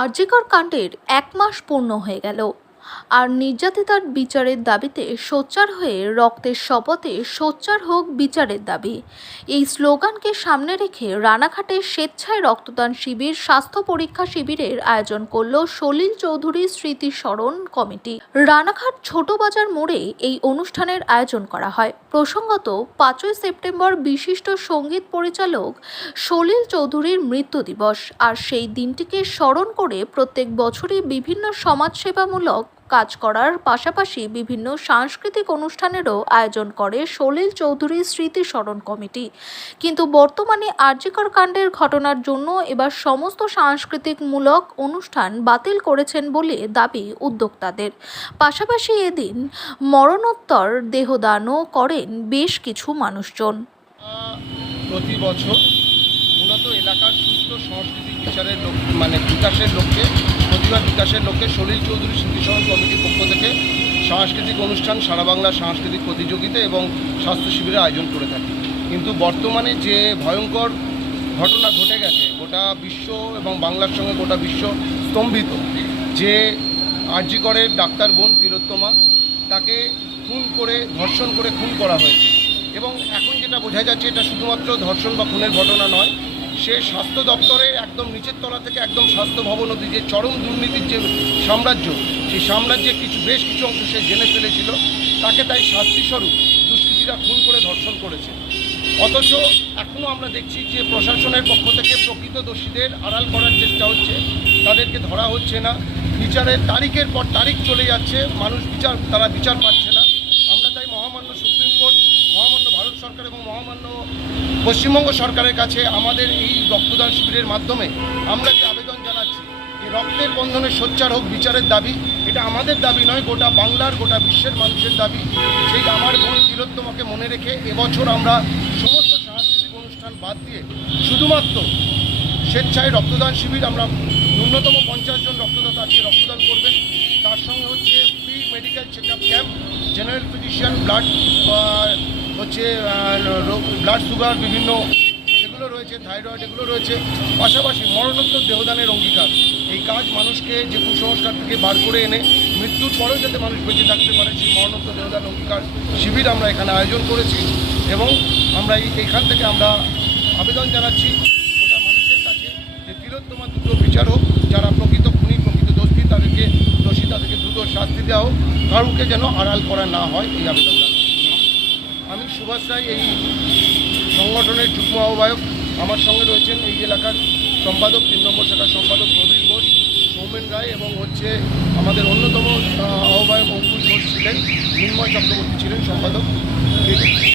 আরজিকর কাণ্ডের ১ মাস পূর্ণ হয়ে গেল, আর নির্যাতিতার বিচারের দাবিতে সোচ্চার হয়ে রক্তের শপথে সোচ্চার হোক বিচারের দাবি, এই স্লোগানকে সামনে রেখে রানাঘাটে স্বেচ্ছায় রক্তদান শিবির, স্বাস্থ্য পরীক্ষা শিবিরের আয়োজন করল সলিল চৌধুরী স্মৃতি স্মরণ কমিটি। রানাঘাট ছোট বাজার মোড়ে এই অনুষ্ঠানের আয়োজন করা হয়। প্রসঙ্গত, ৫ই সেপ্টেম্বর বিশিষ্ট সঙ্গীত পরিচালক সলিল চৌধুরীর মৃত্যু দিবস, আর সেই দিনটিকে স্মরণ করে প্রত্যেক বছরই বিভিন্ন সমাজসেবামূলক কাজ করার পাশাপাশি বিভিন্ন সাংস্কৃতিক অনুষ্ঠানেরও আয়োজন করে সলিল চৌধুরী স্মৃতি স্মরণ কমিটি। কিন্তু বর্তমানে আরজিকর কাণ্ডের ঘটনার জন্য এবার সমস্ত সাংস্কৃতিকমূলক অনুষ্ঠান বাতিল করেছেন বলে দাবি উদ্যোক্তাদের। পাশাপাশি এদিন মরণোত্তর দেহদানও করেন বেশ কিছু মানুষজন। প্রতি বছর মূলত এলাকার সুস্থ সাংস্কৃতিক বিচারের বিকাশের লক্ষ্যে, প্রতিভা বিকাশের লক্ষ্যে সলিল চৌধুরী স্মৃতিস্মরণ কমিটির পক্ষ থেকে সাংস্কৃতিক অনুষ্ঠান, সারা বাংলা সাংস্কৃতিক প্রতিযোগিতা এবং স্বাস্থ্য শিবিরের আয়োজন করে থাকে। কিন্তু বর্তমানে যে ভয়ঙ্কর ঘটনা ঘটে গেছে, গোটা বিশ্ব এবং বাংলার সঙ্গে গোটা বিশ্ব স্তম্ভিত, যে আরজিকরের ডাক্তার বোন তিলোত্তমা, তাকে খুন করে, ধর্ষণ করে খুন করা হয়েছে। এবং এখন যেটা বোঝা যাচ্ছে, এটা শুধুমাত্র ধর্ষণ বা খুনের ঘটনা নয়, সে স্বাস্থ্য দপ্তরের একদম নিচের তলা থেকে একদম স্বাস্থ্য ভবন অবধি যে চরম দুর্নীতির যে সাম্রাজ্য, সেই সাম্রাজ্যের বেশ কিছু অংশ সে জেনে ফেলেছিল, তাকে তাই শাস্তিস্বরূপ দুষ্কৃতীরা খুন করে ধর্ষণ করেছে। অথচ এখনও আমরা দেখছি যে প্রশাসনের পক্ষ থেকে প্রকৃত দোষীদের আড়াল করার চেষ্টা হচ্ছে, তাদেরকে ধরা হচ্ছে না। বিচারের তারিখের পর তারিখ চলে যাচ্ছে, তারা বিচার পাচ্ছে না। আমরা তাই মহামান্য সুপ্রিম কোর্ট, মহামান্য ভারত সরকার এবং মহামান্য পশ্চিমবঙ্গ সরকারের কাছে আমাদের এই রক্তদান শিবিরের মাধ্যমে আমরা যে আবেদন জানাচ্ছি, যে রক্তের বন্ধনে সোচ্চার হোক বিচারের দাবি, এটা আমাদের দাবি নয়, গোটা বাংলার, গোটা বিশ্বের মানুষের দাবি। সেই আমার বোন তিলোত্তমাকে মনে রেখে এবছর আমরা সমস্ত সাংস্কৃতিক অনুষ্ঠান বাদ দিয়ে শুধুমাত্র স্বেচ্ছায় রক্তদান শিবির, আমরা ন্যূনতম 50 জন রক্তদাতা আজকে রক্তদান করবেন। তার সঙ্গে হচ্ছে free medical check up camp, general physician, blood sugar বিভিন্ন সেগুলো রয়েছে, থাইরয়েড এগুলো রয়েছে। পাশাপাশি মরণোত্তর দেহদানের অঙ্গীকার, এই কাজ মানুষকে যে কুসংস্কার থেকে বার করে এনে মৃত্যুর পরেও যাতে মানুষ বেঁচে থাকতে পারে, সেই মরণোত্তর দেহদান অঙ্গীকার শিবির আমরা এখানে আয়োজন করেছি। এবং আমরা এইখান থেকে আমরা আবেদন জানাচ্ছি গোটা মানুষের কাছে যে তিলোত্তমা দ্রুত বিচার হোক, যারা প্রকৃত খুনি, প্রকৃত দোষী তাদেরকে দ্রুত শাস্তি দেওয়া হোক, কারুকে যেন আড়াল করা না হয়, এই আবেদন জানাচ্ছি। আমি সুভাষ রায়, এই সংগঠনের যুগ্ম আহ্বায়ক। আমার সঙ্গে রয়েছেন এই এলাকার সম্পাদক, 3 নম্বর শাখার সম্পাদক প্রবীর ঘোষ, সৌমেন রায়, এবং আমাদের অন্যতম আহ্বায়ক অঙ্কুশ ঘোষ ছিলেন, নির্ময় চক্রবর্তী ছিলেন সম্পাদক।